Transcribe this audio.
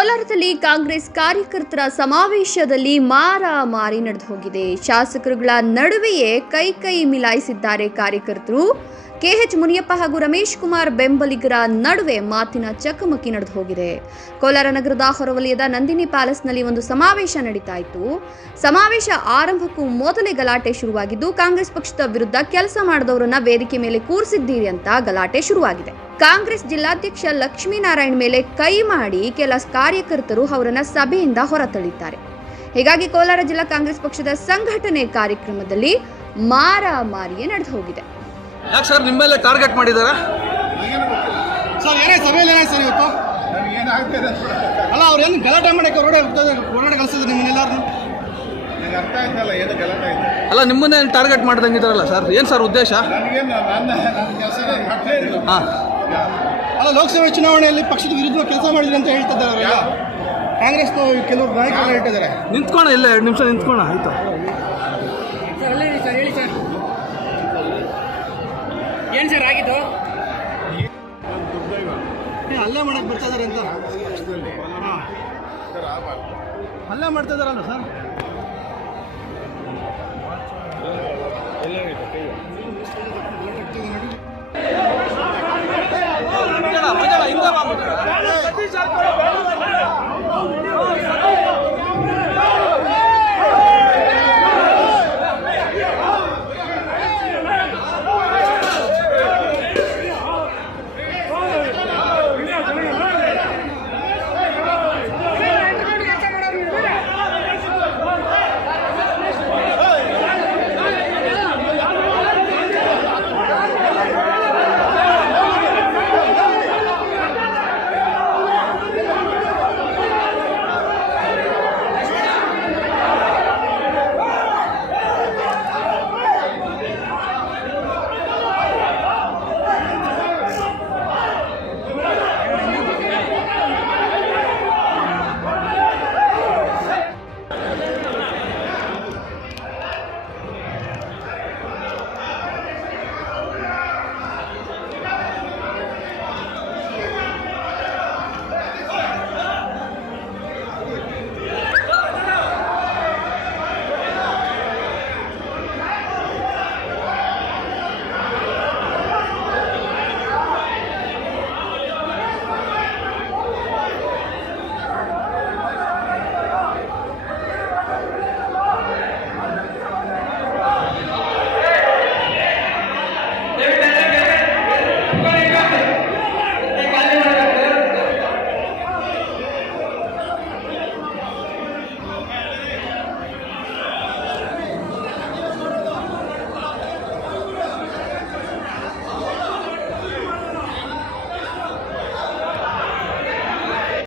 ಕೋಲಾರದಲ್ಲಿ ಕಾಂಗ್ರೆಸ್ ಕಾರ್ಯಕರ್ತರ ಸಮಾವೇಶದಲ್ಲಿ ಮಾರಾಮಾರಿ ನಡೆದು ಹೋಗಿದೆ. ಶಾಸಕರುಗಳ ನಡುವೆಯೇ ಕೈ ಮಿಲಾಯಿಸಿದ್ದಾರೆ ಕಾರ್ಯಕರ್ತರು. ಕೆಎಚ್ ಮುನಿಯಪ್ಪ ಹಾಗೂ ರಮೇಶ್ ಕುಮಾರ್ ಬೆಂಬಲಿಗರ ನಡುವೆ ಮಾತಿನ ಚಕಮಕಿ ನಡೆದು ಹೋಗಿದೆ. ಕೋಲಾರ ನಗರದ ಹೊರವಲಯದ ನಂದಿನಿ ಪ್ಯಾಲೇಸ್ನಲ್ಲಿ ಒಂದು ಸಮಾವೇಶ ನಡೀತಾ ಇತ್ತು. ಸಮಾವೇಶ ಆರಂಭಕ್ಕೂ ಮೊದಲೇ ಗಲಾಟೆ ಶುರುವಾಗಿದ್ದು, ಕಾಂಗ್ರೆಸ್ ಪಕ್ಷದ ವಿರುದ್ಧ ಕೆಲಸ ಮಾಡಿದವರನ್ನ ವೇದಿಕೆ ಮೇಲೆ ಕೂರಿಸಿದ್ದೀರಿ ಅಂತ ಗಲಾಟೆ ಶುರುವಾಗಿದೆ. ಕಾಂಗ್ರೆಸ್ ಜಿಲ್ಲಾಧ್ಯಕ್ಷ ಲಕ್ಷ್ಮೀನಾರಾಯಣ್ ಮೇಲೆ ಕೈ ಮಾಡಿ ಕೆಲ ಕಾರ್ಯಕರ್ತರು ಅವರನ್ನ ಸಭೆಯಿಂದ ಹೊರತಳ್ಳಿದ್ದಾರೆ. ಹೀಗಾಗಿ ಕೋಲಾರ ಜಿಲ್ಲಾ ಕಾಂಗ್ರೆಸ್ ಪಕ್ಷದ ಸಂಘಟನೆ ಕಾರ್ಯಕ್ರಮದಲ್ಲಿ ಮಾರಾಮಾರಿಯೇ ನಡೆದು ಹೋಗಿದೆ. ಯಾಕೆ ಸರ್ ನಿಮ್ಮ ಮೇಲೆ ಟಾರ್ಗೆಟ್ ಮಾಡಿದಾರಾ? ಸರ್ ಏನೇ ಸಭೆಯಲ್ಲಿ ಏನಾಯ್ತು ಸರ್ ಇವತ್ತು? ಅಲ್ಲ ಅವ್ರು ಏನು ಗಲಾಟೆ ಮಾಡಕ್ಕೆ ಹೊರಗಡೆ ಕಳಿಸಿದ್ರು ನಿಮ್ಮನ್ನೆಲ್ಲರೂ? ಅರ್ಥ ಆಯ್ತಲ್ಲ ಏನು ಗಲಾಟೆ ಆಯ್ತು. ಅಲ್ಲ ನಿಮ್ಮನ್ನೇ ಟಾರ್ಗೆಟ್ ಮಾಡ್ದಂಗಿದಾರಲ್ಲ ಸರ್, ಏನು ಸರ್ ಉದ್ದೇಶ? ಹಾಂ ಅಲ್ಲ ಲೋಕಸಭೆ ಚುನಾವಣೆಯಲ್ಲಿ ಪಕ್ಷದ ವಿರುದ್ಧ ಕೆಲಸ ಮಾಡಿದ್ರಿ ಅಂತ ಹೇಳ್ತಿದ್ದಾರೆ ಅವರೆಲ್ಲ. ಕಾಂಗ್ರೆಸ್ ಕೆಲವರು ನಾಯಕರು ಹೇಳ್ತಿದ್ದಾರೆ. ನಿಂತ್ಕೋಣ, ಇಲ್ಲ 2 ನಿಮಿಷ ನಿಂತ್ಕೋಣ. ಆಯ್ತು ಹೇಳಿ ಸರ್, ಏನು ಸರ್ ಆಗಿದ್ದು? ಹಲ್ಲೆ ಮಾಡಕ್ಕೆ ಬರ್ತಾ ಇದಾರೆ ಅಂತ. ಹಲ್ಲೆ ಮಾಡ್ತಾ ಇದಾರಲ್ಲ ಸರ್. ಹಿಂದೆ